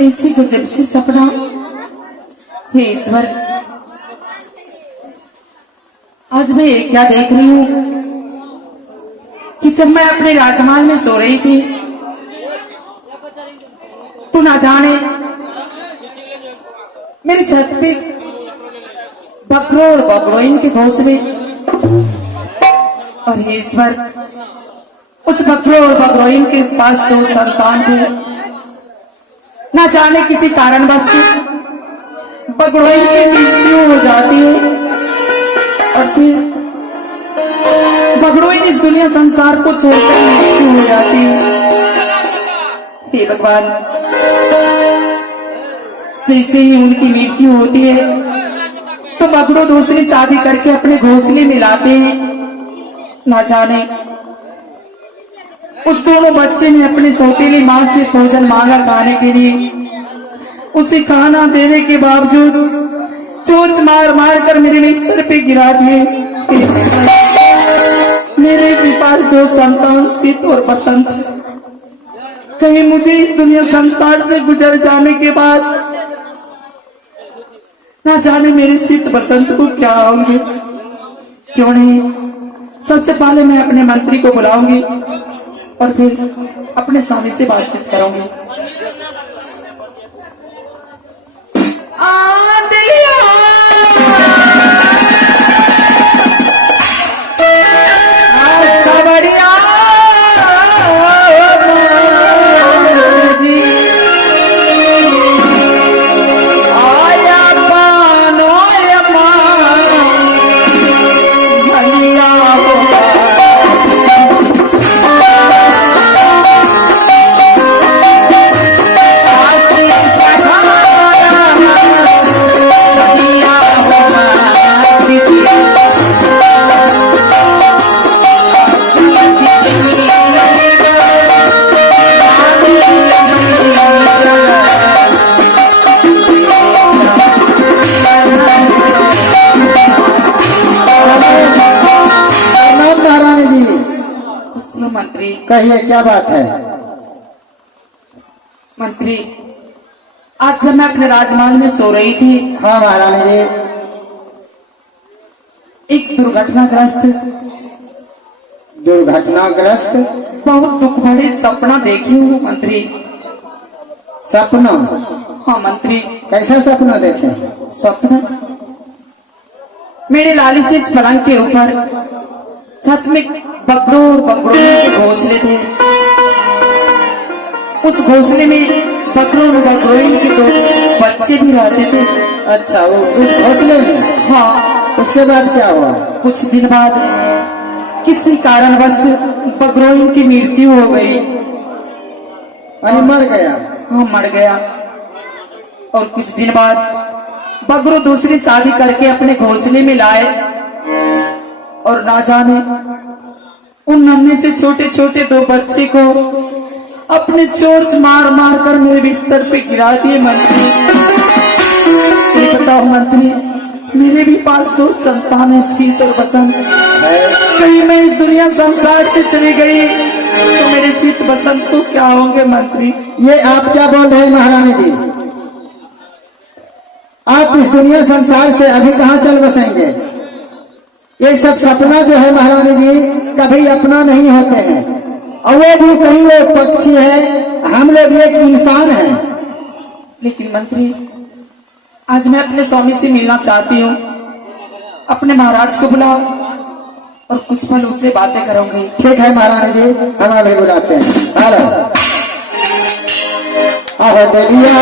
इसी को जब से सपना, हे ईश्वर, आज मैं ये क्या देख रही हूं कि जब मैं अपने राजमहल में सो रही थी तो ना जाने मेरी छत पे बकरों और बकरोइन के घोंसले, और हे ईश्वर, उस बकरों और बकरोइन के पास 2 संतान थे। ना जाने किसी कारणवश बकरोइन की मृत्यु हो जाती है और फिर बकरोइन इस दुनिया संसार को छोड़कर मृत्यु हो जाती है। हे भगवान, जैसे ही उनकी मृत्यु होती है तो बकरों दूसरी शादी करके अपने घोंसले में लाते हैं। ना जाने उस दोनों बच्चे ने अपने सौतेली मां से भोजन मांगा खाने के लिए, उसे खाना देने के बावजूद चोंच मार मार कर मेरे बिस्तर पे गिरा दिए। मेरे भी पास 2 संतान शीत और बसंत, कहीं मुझे इस दुनिया संसार से गुजर जाने के बाद ना जाने मेरे शीत बसंत को क्या होंगे। क्यों नहीं, सबसे पहले मैं अपने मंत्री को बुलाऊंगी और फिर अपने स्वामी से बातचीत करूंगी। मंत्री, कहिए क्या बात है? मंत्री, आज जब मैं अपने राजमहल में सो रही थी, हाँ महारानी जी, एक दुर्घटनाग्रस्त बहुत दुख भरे सपना देखी हूँ मंत्री। सपना? हाँ मंत्री। कैसा सपना देखे? सपना मेरे लाली से पलंग के ऊपर छत में बकरों और बकरों के घोंसले थे। उस घोंसले में बकरों और बकरों के 2 बच्चे भी रहते थे। अच्छा, वो उस घोंसले में? हाँ। उसके बाद क्या हुआ? कुछ दिन बाद किसी कारणवश बकरों की मृत्यु हो गई। अरे मर गया? हाँ, मर गया। और कुछ दिन बाद बकरों दूसरी शादी करके अपने घोंसले में लाए और ना जाने उन नन्हे से छोटे छोटे 2 बच्चे को अपने चोंच मार मार कर मेरे बिस्तर पे गिरा दिए। मंत्री, ये बताओ मंत्री, मेरे भी पास 2 संतान है, शीत और बसंत। कहीं मैं इस दुनिया संसार से चली गई तो मेरे शीत बसंत को क्या होंगे मंत्री? ये आप क्या बोल रहे हैं महारानी जी? आप इस दुनिया संसार से अभी कहाँ चल बसेंगे? ये सब सपना जो है महारानी जी, कभी अपना नहीं होते हैं, और वो भी कहीं वो पक्षी है, हम लोग एक इंसान हैं। लेकिन मंत्री, आज मैं अपने स्वामी से मिलना चाहती हूँ। अपने महाराज को बुलाओ और कुछ पल उससे बातें करूंगी। ठीक है महारानी जी, हम अभी बुलाते हैं। आहो दलिया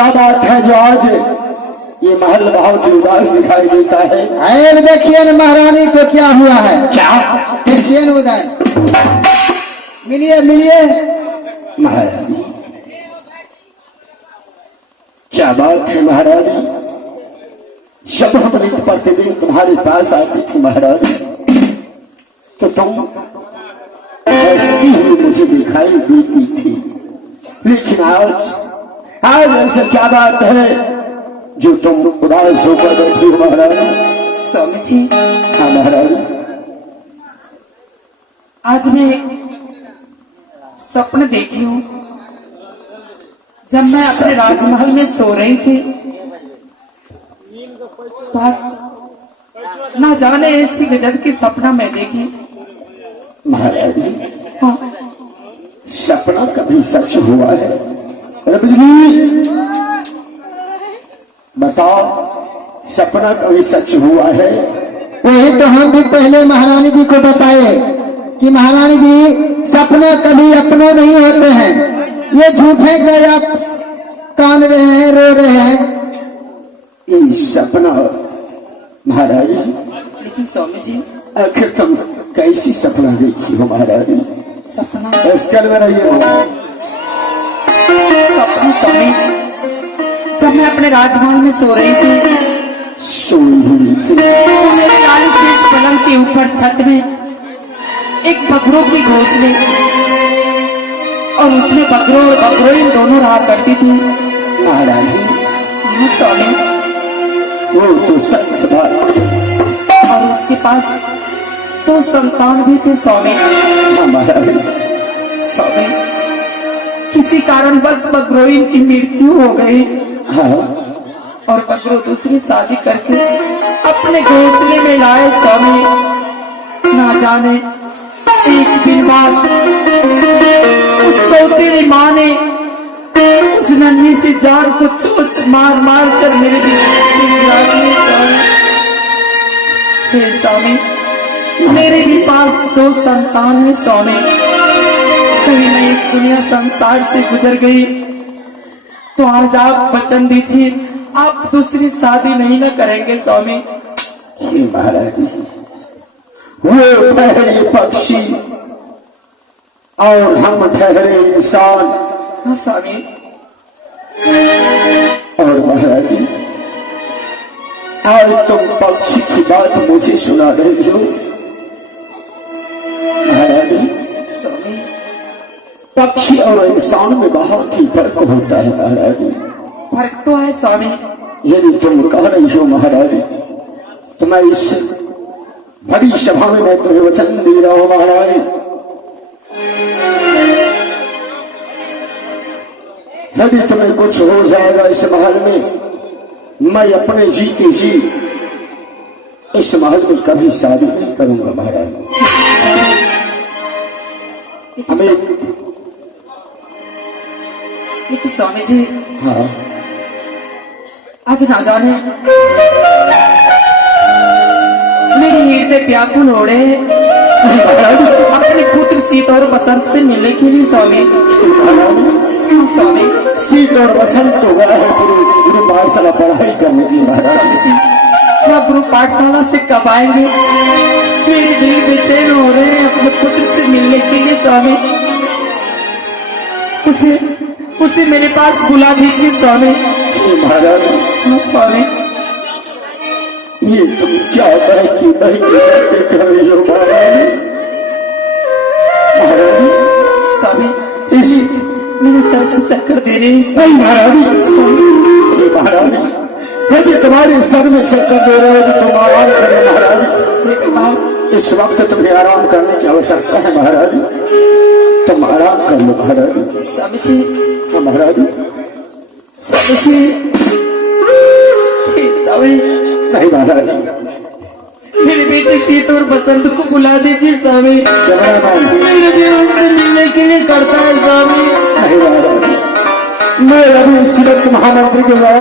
क्या बात है जो आज ये महल बहुत ही उदास दिखाई देता है। अरे देखिए न महारानी को क्या हुआ है। क्या देखिए न उधर, मिलिए मिलिए। महारानी, क्या बात है महारानी, जब हम नित्य प्रतिदिन तुम्हारे पास आती थी महारानी तो तुम हंसती हुई मुझे दिखाई देती थी, लेकिन आज ऐसा क्या बात है जो तुम उदास होकर बैठी हो महारानी। स्वामी जी, हाँ महारानी, आज मैं स्वप्न देखी हूँ। जब मैं अपने राजमहल में सो रही थी तो आज ना जाने ऐसी गजब की सपना मैं देखी। महारानी, हाँ, सपना कभी सच हुआ है? रबी बताओ, सपना कभी सच हुआ है? वही तो हम भी पहले महारानी जी को बताए कि महारानी जी सपना कभी अपना नहीं होते हैं, ये झूठे गए आप कान रहे हैं, रो रहे हैं। ये सपना महारानी, लेकिन स्वामी जी, आखिर तुम कैसी सपना देखी हो महारानी? सपना इसका मेरा ये सपना स्वामी, जब मैं अपने राजमहल में सो रही थी सोई हुई थी। तो मेरे लाल से पलंग के ऊपर छत में एक बकरों की घोंसले और उसमें बकरों और बकरों दोनों रहा करती थी। महारानी, हाँ स्वामी, वो तो सच बात है। और उसके पास 2 संतान भी थे स्वामी। हाँ महारानी, स्वामी, किसी कारण बस बकरोइन की मृत्यु हो गई हाँ और बकरो दूसरी शादी करके अपने घोंसले में लाए स्वामी। ना जाने एक दिन बाद उस सौतेली माँ ने उस नन्ही सी जान को चोच मार मार कर मेरे स्वामी, मेरे भी पास 2 संतान है स्वामी। कहीं मैं इस दुनिया संसार से गुजर गई तो आज आप वचन दीजिए, आप दूसरी शादी नहीं ना करेंगे स्वामी। ये महारानी, वो ठहरे पक्षी और हम ठहरे इंसान। हाँ स्वामी, और महारानी, आज तुम पक्षी की बात मुझे सुना रही हो। महारानी, स्वामी, पक्षी और इंसान में बहुत ही फर्क होता है महारानी। फर्क तो है स्वामी। यदि तुम कह रही हो महारानी तो मैं इस बड़ी सभा में मैं तुम्हें वचन दे रहा हूं महारानी, यदि तुम्हें कुछ हो जाएगा इस महल में, मैं अपने जी के जी इस महल में कभी शादी नहीं करूंगा महारानी। हमें लेकिन स्वामी जी, हाँ आज ना जाने मेरे हृदय व्याकुल हो रहे हैं अपने पुत्र सीता और बसंत से मिलने के लिए स्वामी। हाँ, स्वामी, सीत और बसंत हो गया है गुरु पाठशाला पढ़ाई करने की महारानी। स्वामी जी, क्या गुरु पाठशाला से कब आएंगे? मेरे दिल बेचैन हो रहे हैं अपने पुत्र से मिलने के लिए स्वामी। उसे मेरे पास बुला दीजिए स्वामी। महारानी, हाँ स्वामी, ये तुम क्या बहकी बहकी कर रही हो महारानी? महारानी, स्वामी, इस मेरे सर से चक्कर दे रहे हैं नहीं महारानी, ये महारानी, वैसे तुम्हारे सर में चक्कर दे रहे हो तो तुम आराम करें महारानी। इस वक्त तुम्हें आराम करने की आवश्यकता है महारानी, तुम आराम कर लो महारानी। स्वामी जी, हाँ महारानी, स्वामी जी, स्वामी, नहीं महारानी, मेरे बेटे सीत और बसंत को बुला दीजिए स्वामी। कैमरामैन, मेरे दिल से मिलने के लिए करता है स्वामी। नहीं महारानी, मैं रवि सिरत महामंत्री के द्वारा